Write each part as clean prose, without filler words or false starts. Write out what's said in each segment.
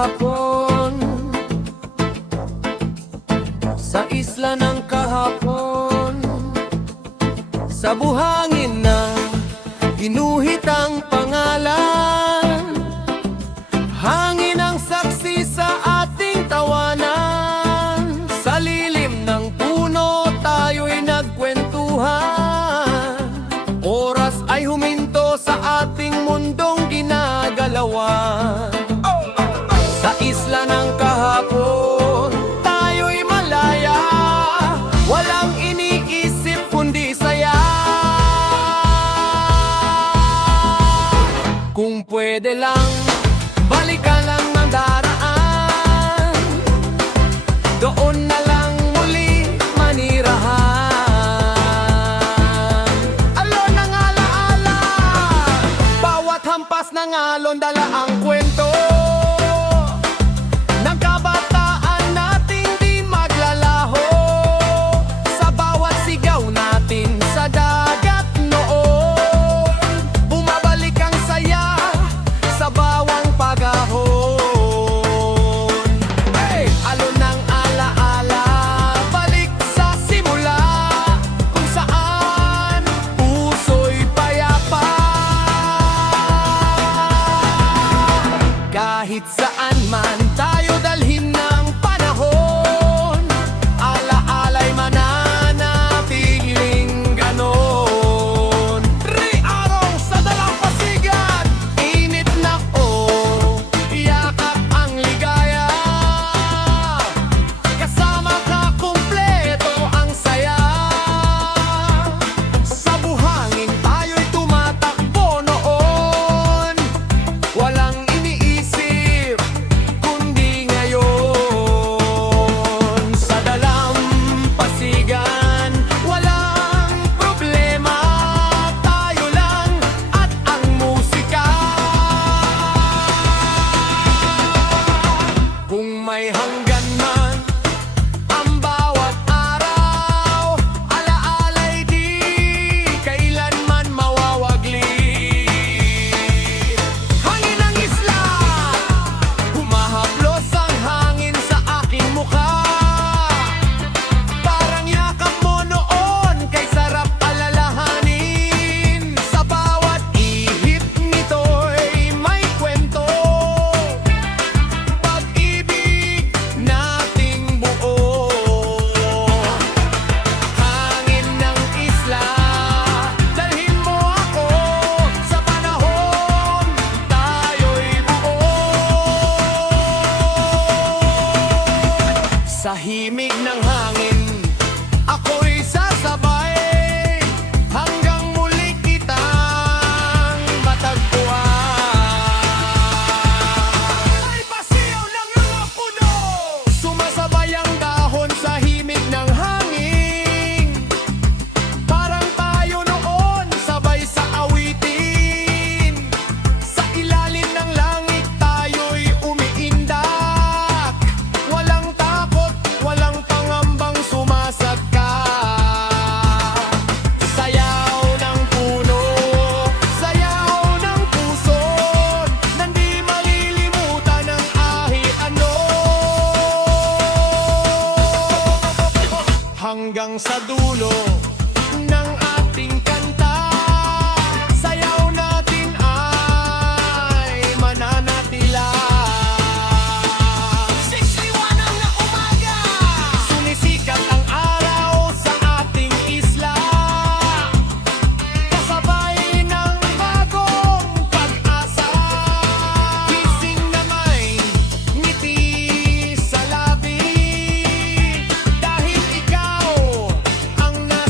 kahapon, sa isla ng kahapon, sa buhangin na ginuhit ang pangalan, hangin ang saksi sa ating tawanan. Sa lilim ng puno tayo'y nagkwentuhan, oras ay huminto sa ating mundong ginagalawan. Sa isla ng kahapon, tayo'y malaya, walang iniisip kundi saya. Kung pwede lang, balikan lang ang daraan, doon na lang muli manirahan. Alon ang alaala, bawat hampas ng alon dala ang kwento ng kabataan nating di maglalaho. Sa bawat sigaw natin sa dagat noon, bumabalik ang saya sa bawang pagahon. Hey! Alon ng alaala, balik sa simula, kung saan puso'y payapa. Kahit saan man tayo dalhin ng panahon, alaala'y mananatiling ganon. Araw sa dalampasigan, init na yakap ang ligaya. Kasama ka, kumpleto ang saya. Sa buhangin tayo'y tumatakbo noon, walang iniisip kundi ngayon. Sa dalampasigan, walang problema, tayo lang at ang musika. Kung may hanggan man ang bawat araw, alaala'y di kailanman mawawagli. Hangin ng isla, humahaplos ang hangin sa aking mukha. Parang yakap mo noon, kay sarap alalahanin. Sa bawat ihip nito'y may kwento, pag-ibig nating buo. Hangin ng isla, dalhin mo ako sa panahon tayo'y buo. Sa himig ng hangin, ako'y sasabay hanggang muli kitang matagpuan. Ay pasiyaw ng mga puno, sumasabay ang dahon sa himig ng hangin. Parang tayo noon, sabay sa awitin. Sa ilalim ng langit tayo'y umiindak, walang takot, walang pangambang sumasagka. Sayaw ng puno, sayaw ng puso, nandi malilimutan ang ahi-ano. Hanggang sa dulo ng ating kanta, sayaw natin ay mananatila. Siksiwanan na umaga, sumisikat ang araw sa ating isla, kasabay ng bagong pag-asa. Gising na may ngiti sa labi, dahil ikaw ang nasa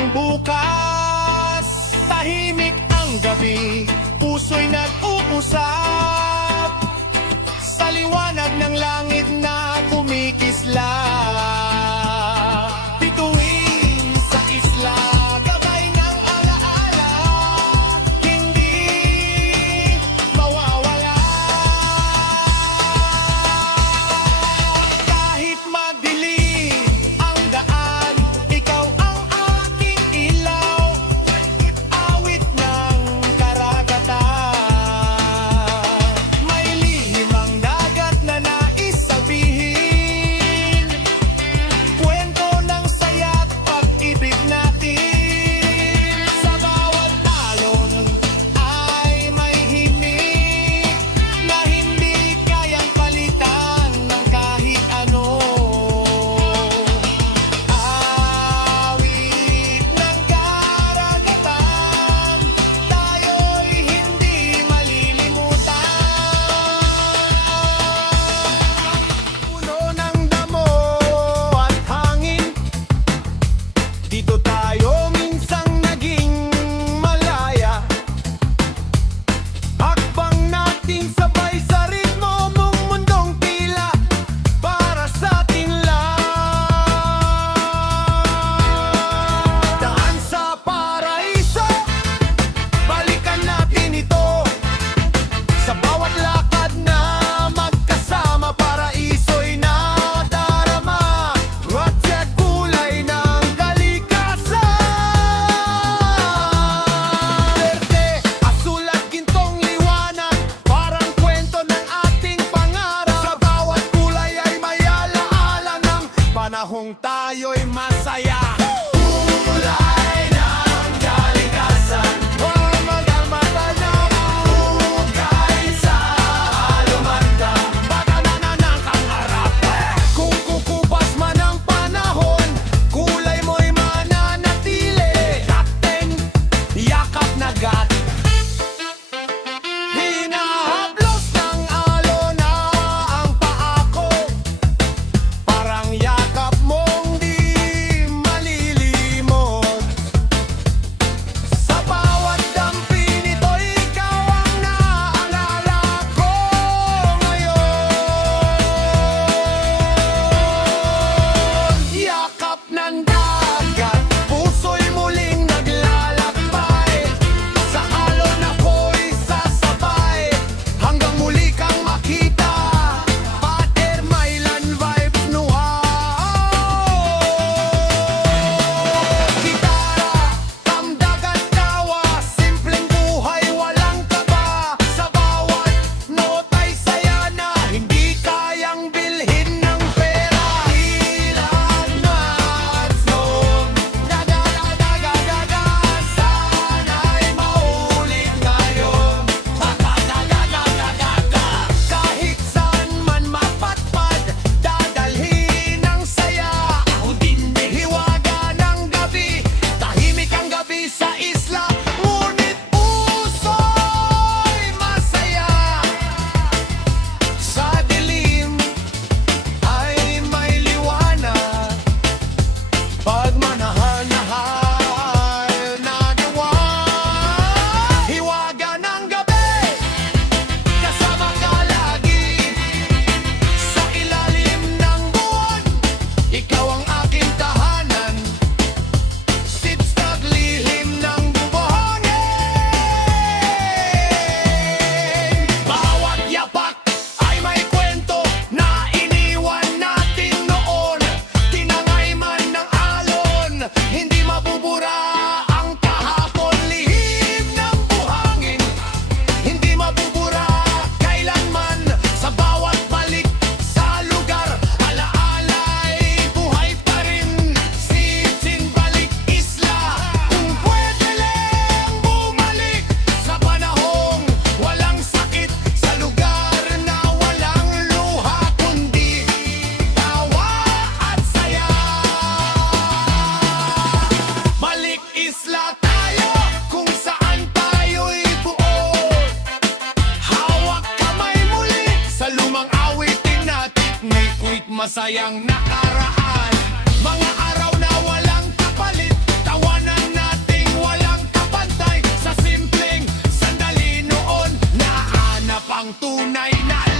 ng bukas. Tahimik ang gabi, puso'y nag-uusap sa liwanag ng langit na kumikislap. Bituin sa isla, gabay ng alaala, hindi mawawala. Kahit madilim ang daan, ikaw ang aking ilaw, awit ng karagatan. May lihim ang dagat na nais sabihin, kwento ng saya't pag-ibig natin. Sa bawat alon ay may himig na hindi kayang palitan ng kahit ano. Awit ng karagatan, tayo'y hindi malilimutan. Puno ng damo at hangin, dito tayo minsang naging malaya. Hakbang natin sabay sa ritmo mong mundong tila para sa atin lang. Daan sa paraiso, balikan natin ito. Sa bawat lakad na magkasama, paraiso'y nadarama at sa kulay ng kalikasan. Berde, asul at gintong liwanag, parang kwento ng ating pangarap. Sa bawat kulay ay may alaala ng panahong tayo'y masaya. Kulay ng kalikasan, magamata na hugay sa alumanda, pagkanana ng kangarap. Kung kukupas man ang panahon, kulay mo'y mananatili. Captain, yakap na gat, hinahaplos ng alon na ang paa ko, parang yakap mong di malilimot. Sa bawat dampi nito'y ikaw ang naalala ko ngayon. Yakap ng dagat, puso'y muling naglalakbay. Sa alon ako'y sasabay, hanggang muli kang makita. Pater Mailan vibes Gitara, tamdag at tawa, simpleng buhay walang kaba. Sa bawat nota'y saya na hindi kayang bilhin ng pera. Ilan man zone, daga-daga-daga, sana'y maulit ngayon. Daga-daga-daga, kahit saan man mapatpad, dadalhin ang saya. Ako din hiwaga ng gabi, tahimik ang gabi sa isla, ngunit puso'y masaya. Sa dilim ay may liwanag, pagmanahan-nahal na diwan. Hiwaga ng gabi, kasama ka lagi. Sa ilalim ng buwan, ikaw ang aking tahanan. Sits taglihim ng bubuhanin. Bawat yapak ay may kwento na iniwan natin noon. Tinangay man ng alon, hindi mabubura ang kahapon. Lihim ng buhangin, hindi mabubura kailanman. Sa bawat balik sa lugar, alaala'y buhay pa rin. Sitsin balik isla, kung pwede lang bumalik. Sa panahong walang sakit, sa lugar na walang luha, kundi tawa at saya. Balik isla tayo, kung saan tayo'y buo. Hawak kamay muli sa lumang awitin natin. May quit masayang nakaraan, mga araw na walang kapalit, tawanan Hanap ang tunay na